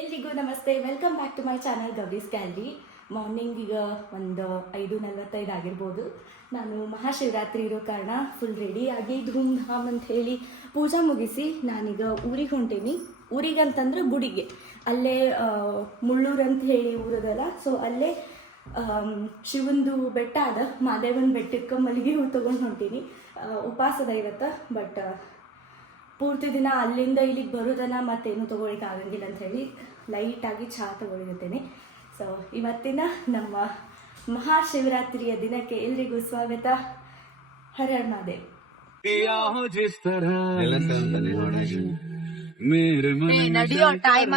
ಎಲ್ರಿಗೂ ನಮಸ್ತೆ, welcome back to my channel Gowri's gallery. Morning ಈಗ ಒಂದು 5:45 ಆಗಿರ್ಬೋದು. ನಾನು ಮಹಾಶಿವರಾತ್ರಿ ಇರೋ ಕಾರಣ ಫುಲ್ ರೆಡಿಯಾಗಿ ಧೂಮ್ ಧಾಮ್ ಅಂತ ಹೇಳಿ ಪೂಜಾ ಮುಗಿಸಿ ನಾನೀಗ ಊರಿಗೆ ಹೊಂಟೀನಿ. ಊರಿಗಂತಂದ್ರೆ ಗುಡಿಗೆ, ಅಲ್ಲೇ ಮುಳ್ಳೂರು ಅಂತ ಹೇಳಿ ಊರದಲ್ಲ. ಸೊ ಅಲ್ಲೇ ಶಿವಂದು ಬೆಟ್ಟ ಅದ, ಮಾದೇವನ ಬೆಟ್ಟಕ್ಕೆ ಮಲ್ಲಿಗೆ ಹೂ ತೊಗೊಂಡು ಹೊಂಟೀನಿ. ಉಪವಾಸದ ಇವತ್ತು, ಬಟ್ ಪೂರ್ತಿ ದಿನ ಅಲ್ಲಿಂದ ಇಲ್ಲಿಗೆ ಬರೋದನ್ನ ಮತ್ತೇನು ತೊಗೊಳಿಕ್ಕೆ ಆಗಂಗಿಲ್ಲ ಅಂತ ಹೇಳಿ ಲೈಟಾಗಿ ಚಹಾ ತೊಗೊಳಿರುತ್ತೇನೆ. ಸೊ ಇವತ್ತಿನ ನಮ್ಮ ಮಹಾಶಿವರಾತ್ರಿಯ ದಿನಕ್ಕೆ ಎಲ್ರಿಗೂ ಸ್ವಾಗತ. ಹರ ಹರ ಮಹಾದೇವ್. ನಡಿಯೋ ಟೈಮ್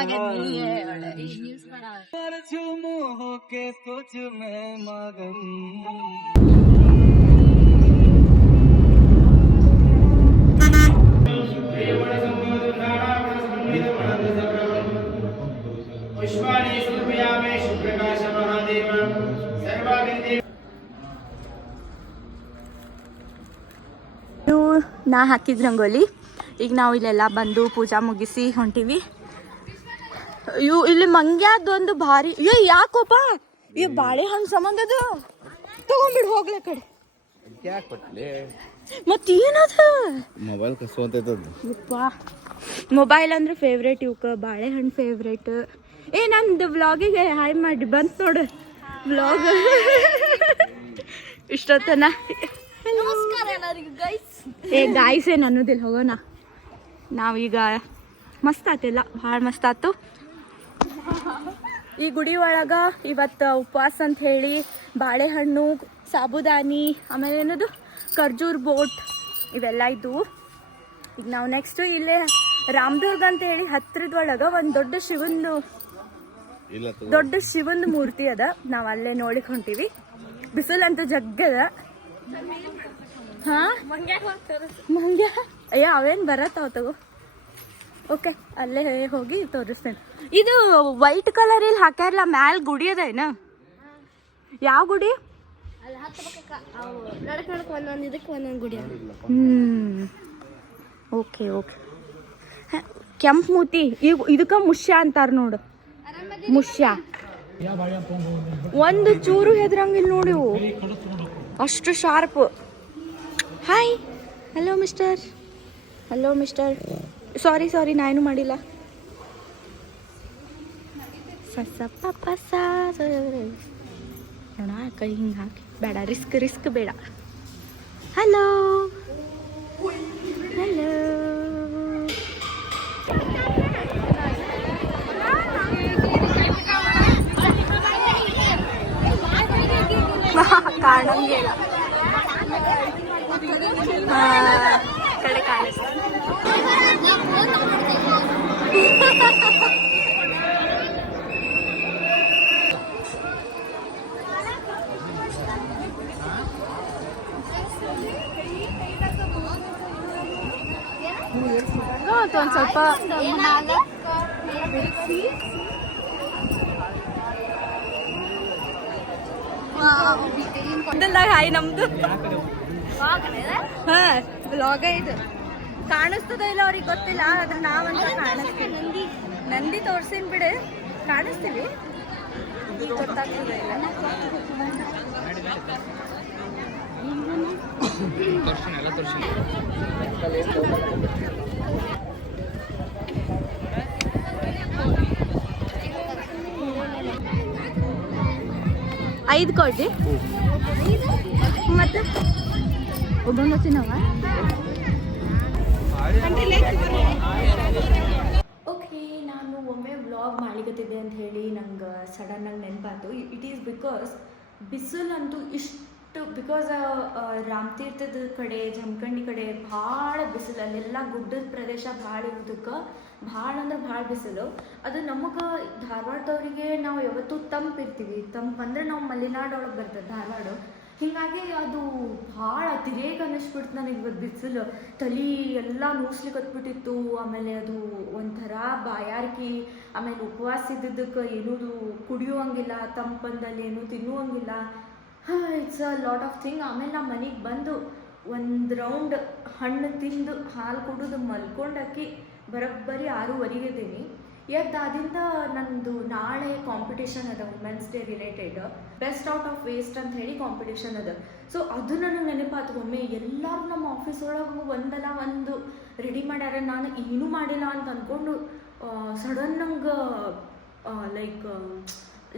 ನಾ ಹಾಕಿದ ರಂಗೋಲಿ. ಈಗ ನಾವು ಇಲ್ಲೆಲ್ಲ ಬಂದು ಪೂಜಾ ಮುಗಿಸಿ ಹೊಂಟಿವಿ. ಇಲ್ಲಿ ಮಂಗ್ಯಾದ ಒಂದು ಭಾರಿ ಯಾಕೋಪ ಈ ಬಾಳೆಹಣ್ಣು ಸಂಬಂಧ ಅದು ತಗೊಂಡ್ಬಿಡು ಹೋಗ್ಲ ಕಡೆ. ಮತ್ತೇನದ ಮೊಬೈಲ್ ಮೊಬೈಲ್ ಅಂದ್ರೆ ಫೇವ್ರೇಟ್, ಇವಕ್ಕ ಬಾಳೆಹಣ್ಣು ಫೇವ್ರೇಟ್. ನಂದು ವ್ಲಾಗಿಗೆ ಹಾಯ್ ಮಾಡಿ ಬಂತು ನೋಡು ವ್ಲಾಗ್ ಇಷ್ಟೊತ್ತನ. ಗಾಯ್ಸೇ ಅನ್ನೋದಿಲ್ಲ, ಹೋಗೋಣ ನಾವೀಗ. ಮಸ್ತ್ ಆತಿಲ್ಲ, ಭಾಳ ಮಸ್ತ್ ಆತು. ಈ ಗುಡಿ ಒಳಗೆ ಇವತ್ತು ಉಪವಾಸ ಅಂತ ಹೇಳಿ ಬಾಳೆಹಣ್ಣು, ಸಾಬುದಾನಿ, ಆಮೇಲೆ ಏನದು ಖರ್ಜೂರ್ ಬೋಟ್ ಇವೆಲ್ಲ ಇದ್ದವು. ಈಗ ನಾವು ನೆಕ್ಸ್ಟು ಇಲ್ಲೇ ರಾಮದುರ್ಗ ಅಂತ ಹೇಳಿ ಹತ್ತಿರದೊಳಗೆ ಒಂದು ದೊಡ್ಡ ಶಿವಂದು ಮೂರ್ತಿ ಅದ. ನಾವು ಅಲ್ಲೇ ನೋಡಿಕ್ ಹೊಂಟೀವಿ. ಬಿಸಿಲಂತೂ ಜಗ್ಗದ. ಮಂಗ್ಯ ಅಯ್ಯ ಅವೇನು ಬರತ್ತಾವ ತಗೋ. ಓಕೆ, ಅಲ್ಲೇ ಹೋಗಿ ತೋರಿಸ್ತೇನೆ. ಇದು ವೈಟ್ ಕಲರ್ ಇಲ್ಲಿ ಹಾಕ್ಯಾರಲ್ಲ ಮ್ಯಾಲ್ ಗುಡಿ ಅದ ಏನ? ಯಾವ ಗುಡಿ? Okay okay. ಕೆಂಪು ಮೂತಿ ಈಗ ಇದಕ್ಕ ಮುಷ್ಯ ಅಂತಾರ ನೋಡು. ಮುಷ್ಯ ಒಂದು ಚೂರು ಹೆದ್ರಂಗಿಲ್ಲ ನೋಡಿ, ಅಷ್ಟು sharp. Hi, hello mister. Hello mister. Sorry ನಾನೇನು ಮಾಡಿಲ್ಲ. ನೋಡ ಕೈ ಹಿಂಗೆ ಹಾಕಿ ಬೇಡ, ರಿಸ್ಕ್ ಬೇಡ. Hello hello. ಕಾಣಂಗಿಲ್ಲ ಕಡೆ ಕಾಣಿಸ್ತ. ಒಂದು ಸ್ವಲ್ಪ ಹಾಯ್ ನಮ್ದು. ಹಾ ವ್ಲಾಗ ಇದು ಕಾಣಿಸ್ತದ ಇಲ್ಲ ಅವ್ರಿಗೆ ಗೊತ್ತಿಲ್ಲ, ಆದ್ರೆ ನಾವಂತ ಕಾಣಿಸ್ತೀವಿ. ನಂದಿ ತೋರ್ಸಿನ್ ಬಿಡು, ಕಾಣಿಸ್ತೀವಿ. ಈಗ ಗೊತ್ತಾಗ್ತದೆ ಇಲ್ಲ. 5 ಕೊಡ್ರಿ ಮತ್ತೆ ಒಬ್ಬಂಗ ತಿನ್ನವ. ಓಕೆ, ನಾನು ಒಮ್ಮೆ ವ್ಲಾಗ್ ಮಾಡ್ಲಿಕತ್ತಿದ್ದೆ ಅಂತ ಹೇಳಿ ನಂಗೆ ಸಡನ್ನಾಗಿ ನೆನಪಾತು. ಇಟ್ ಈಸ್ ಬಿಕಾಸ್ ಬಿಸಿಲಂತೂ ಇಷ್ಟು, ಬಿಕಾಸ್ ರಾಮತೀರ್ಥದ ಕಡೆ, ಜಮಖಂಡಿ ಕಡೆ ಭಾಳ ಬಿಸಿಲು. ಅಲ್ಲೆಲ್ಲ ಗುಡ್ಡದ ಪ್ರದೇಶ ಭಾಳ ಇರೋದಕ್ಕೆ ಭಾಳ ಅಂದ್ರೆ ಭಾಳ ಬಿಸಿಲು. ಅದು ನಮಗೆ ಧಾರವಾಡದವರಿಗೆ ನಾವು ಯಾವತ್ತೂ ತಂಪಿರ್ತೀವಿ. ತಂಪಂದ್ರೆ ನಾವು ಮಲೆನಾಡೊಳಗೆ ಬರ್ತದೆ ಧಾರವಾಡ. ಹೀಗಾಗಿ ಅದು ಭಾಳ ತಿರೇಗ ಅನ್ನಿಸ್ಬಿಡ್ತು ನನಗೆ. ಇವತ್ತು ಬಿಸಿಲು ತಲೆ ಎಲ್ಲ ನುಸ್ಲಿಕ್ಕೆ ಹತ್ಬಿಟ್ಟಿತ್ತು. ಆಮೇಲೆ ಅದು ಒಂಥರ ಬಾಯಾರಿಕೆ. ಆಮೇಲೆ ಉಪವಾಸ ಇದ್ದಿದ್ದಕ್ಕೆ ಏನೂ ಕುಡಿಯುವಂಗಿಲ್ಲ, ತಂಪಂದಲ್ಲಿ ಏನೂ ತಿನ್ನುವಂಗಿಲ್ಲ. It's a lot of thing. ಆಮೇಲೆ ನಮ್ಮ ಮನೆಗೆ ಬಂದು ಒಂದು ರೌಂಡ್ ಹಣ್ಣು ತಿಂದು ಹಾಲು ಕುಡಿದು ಮಲ್ಕೊಂಡಾಕಿ ಬರೋಬ್ಬರಿ 6:30 ಇದ್ದೀನಿ. ಎದ್ದಾದಿಂದ ನಂದು ನಾಳೆ ಕಾಂಪಿಟೇಷನ್ ಅದ women's day related, best out of waste ಅಂತ ಹೇಳಿ ಕಾಂಪಿಟೇಷನ್ ಅದ. ಸೊ ಅದು ನನಗೆ ನೆನಪಾತು ಒಮ್ಮೆ, ಎಲ್ಲರೂ ನಮ್ಮ ಆಫೀಸ್ ಒಳಗೆ ಒಂದಲ್ಲ ಒಂದು ರೆಡಿ ಮಾಡ್ಯಾರ, ನಾನು ಏನೂ ಮಾಡಿಲ್ಲ ಅಂತ ಅಂದ್ಕೊಂಡು ಸಡನ್ ನಂಗೆ ಲೈಕ್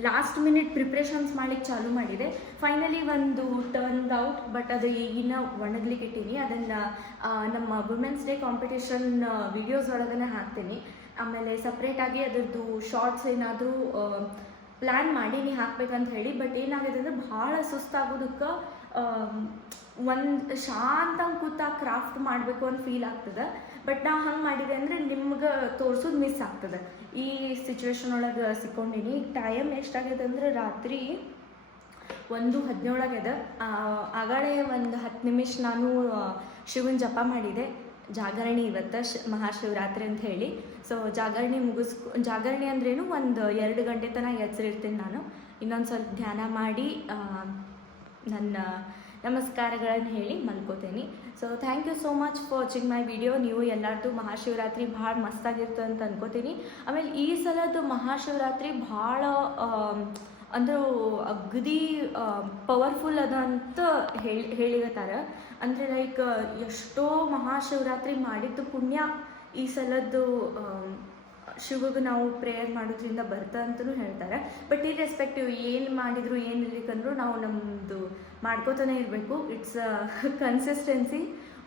ಲಾಸ್ಟ್ ಮಿನಿಟ್ ಪ್ರಿಪ್ರೇಷನ್ಸ್ ಮಾಡ್ಲಿಕ್ಕೆ ಚಾಲೂ ಮಾಡಿದೆ. ಫೈನಲಿ ಒಂದು ಟರ್ನ್ ಔಟ್, ಬಟ್ ಅದು ಈಗಿನ ಒಣಗ್ಲಿಕ್ಕೆ ಇಟ್ಟೀನಿ. ಅದನ್ನು ನಮ್ಮ ವುಮೆನ್ಸ್ ಡೇ ಕಾಂಪಿಟೇಷನ್ ವಿಡಿಯೋಸ್ ಒಳಗನೆ ಹಾಕ್ತೀನಿ. ಆಮೇಲೆ ಸಪ್ರೇಟಾಗಿ ಅದರದ್ದು ಶಾರ್ಟ್ಸ್ ಏನಾದರೂ ಪ್ಲ್ಯಾನ್ ಮಾಡೀನಿ ಹಾಕ್ಬೇಕಂತ ಹೇಳಿ. ಬಟ್ ಏನಾಗಿದೆ ಅಂದರೆ ಭಾಳ ಸುಸ್ತಾಗೋದಕ್ಕೆ ಒಂದು ಶಾಂತಂಗೆ ಕೂತ ಕ್ರಾಫ್ಟ್ ಮಾಡಬೇಕು ಅಂತ ಫೀಲ್ ಆಗ್ತದೆ. ಬಟ್ ನಾ ಹಂಗೆ ಮಾಡಿದೆ ಅಂದರೆ ನಿಮ್ಗೆ ತೋರ್ಸೋದು ಮಿಸ್ ಆಗ್ತದೆ. ಈ ಸಿಚುವೇಶನ್ ಒಳಗೆ ಸಿಕ್ಕೊಂಡಿನಿ. ಟೈಮ್ ಎಷ್ಟಾಗಿದೆ ಅಂದರೆ ರಾತ್ರಿ 1:17 ಆಗ್ಯದ. ಆಗಾಳೆ ಒಂದು 10 ನಿಮಿಷ ನಾನು ಶಿವನ ಜಪ ಮಾಡಿದೆ. ಜಾಗರಣೆ ಇವತ್ತು ಮಹಾಶಿವರಾತ್ರಿ ಅಂತ ಹೇಳಿ. ಸೊ ಜಾಗರಣೆ ಅಂದ್ರೇನು, ಒಂದು 2 ಗಂಟೆ ತನಕ ಎಚ್ಚರಿರ್ತೀನಿ ನಾನು. ಇನ್ನೊಂದು ಸ್ವಲ್ಪ ಧ್ಯಾನ ಮಾಡಿ ನನ್ನ ನಮಸ್ಕಾರಗಳನ್ನು ಹೇಳಿ ಮಲ್ಕೋತೀನಿ. So thank you so much for watching my video. ನೀವು ಎಲ್ಲರದ್ದು ಮಹಾಶಿವರಾತ್ರಿ ಭಾಳ ಮಸ್ತಾಗಿರ್ತದೆ ಅಂತ ಅನ್ಕೋತೀನಿ. ಆಮೇಲೆ ಈ ಸಲದ್ದು ಮಹಾಶಿವರಾತ್ರಿ ಭಾಳ ಅಂದ್ರೆ ಅಗದಿ ಪವರ್ಫುಲ್ ಅದ ಅಂತ ಹೇಳಿರ್ತಾರೆ. ಅಂದರೆ ಲೈಕ್ ಎಷ್ಟೋ ಮಹಾಶಿವರಾತ್ರಿ ಮಾಡಿದ್ದು ಪುಣ್ಯ ಈ ಸಲದ್ದು ಶಿವಗೆ ನಾವು ಪ್ರೇಯರ್ ಮಾಡೋದ್ರಿಂದ ಬರ್ತಾ ಅಂತಲೂ ಹೇಳ್ತಾರೆ. ಬಟ್ ಈ ರೆಸ್ಪೆಕ್ಟಿವ್ ಏನು ಮಾಡಿದ್ರು ಏನು ಇರ್ಲಿಕ್ಕಂದ್ರೂ ನಾವು ನಮ್ಮದು ಮಾಡ್ಕೋತಾನೆ ಇರಬೇಕು. It's consistency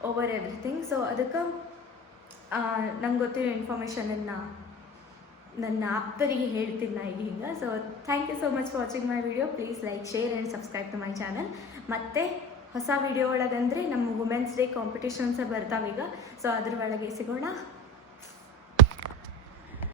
over everything. So ಅದಕ್ಕೆ ನಂಗೆ ಗೊತ್ತಿರೋ ಇನ್ಫಾರ್ಮೇಷನನ್ನು ನನ್ನ ಆಪ್ತರಿಗೆ ಹೇಳ್ತೀನಿ ನಾ ಈಗ. So thank you so much for watching my video. Please like, share and subscribe to my channel. ಮತ್ತು ಹೊಸ ವಿಡಿಯೋ ಒಳಗಂದರೆ ನಮ್ಮ ವುಮೆನ್ಸ್ ಡೇ ಕಾಂಪಿಟೇಷನ್ಸ್ ಬರ್ತಾವೀಗ. ಸೊ ಅದ್ರ ಒಳಗೆ ಸಿಗೋಣ.